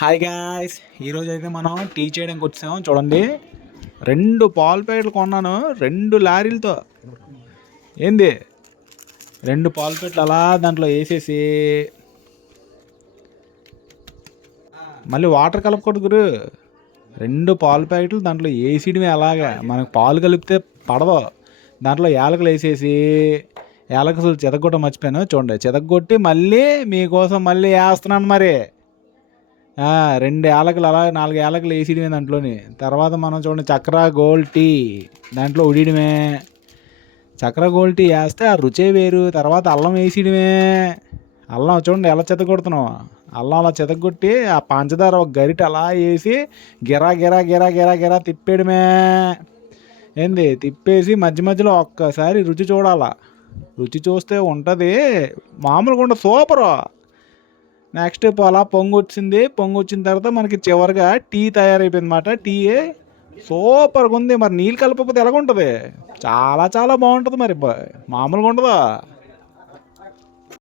Hi guys, ఈరోజు అయితే మనం టీ చేయడానికి వచ్చాము. చూడండి, 2 పాలు ప్యాకెట్లు కొన్నాను 2 లారీలతో. ఏంది 2 పాలు ప్యాకెట్లు అలా దాంట్లో వేసేసి మళ్ళీ వాటర్ కలపకూడదు గురు. 2 పాలు ప్యాకెట్లు దాంట్లో వేసేయడమే. అలాగా మనకు పాలు కలిపితే పడదు. దాంట్లో యాలకులు వేసేసి, యాలకులు చెదగొట్ట మర్చిపోయాను. చూడండి, చెదగొట్టి మళ్ళీ మీకోసం మళ్ళీ వేస్తున్నాను మరి. 2 యాలకులు అలా 4 యాలకులు వేసేయడమే దాంట్లోని. తర్వాత మనం చూడండి, చక్ర గోల్డ్ టీ దాంట్లో ఉడియడమే. చక్ర గోల్డ్ టీ వేస్తే ఆ రుచే వేరు. తర్వాత అల్లం వేసేయడమే. అల్లం చూడండి ఎలా చెతగొడుతున్నాం. అల్లం అలా చెతగొట్టి ఆ పంచదార ఒక గరిట అలా వేసి గిరా గిరా గిరా గిరా గిరా తిప్పేయడమే. ఏంది తిప్పేసి మధ్య మధ్యలో ఒక్కసారి రుచి చూడాలా. రుచి చూస్తే ఉంటుంది మామూలుగా ఉండదు, సూపరు. నెక్స్ట్ అలా పొంగు వచ్చింది. పొంగు వచ్చిన తర్వాత మనకి చివరిగా టీ తయారైపోయింది అన్నమాట. టీ సూపర్గా ఉంది. మరి నీళ్ళు కలపకపోతే ఎలాగుంటుంది? చాలా చాలా బాగుంటుంది. మరి మామూలుగా ఉండదా?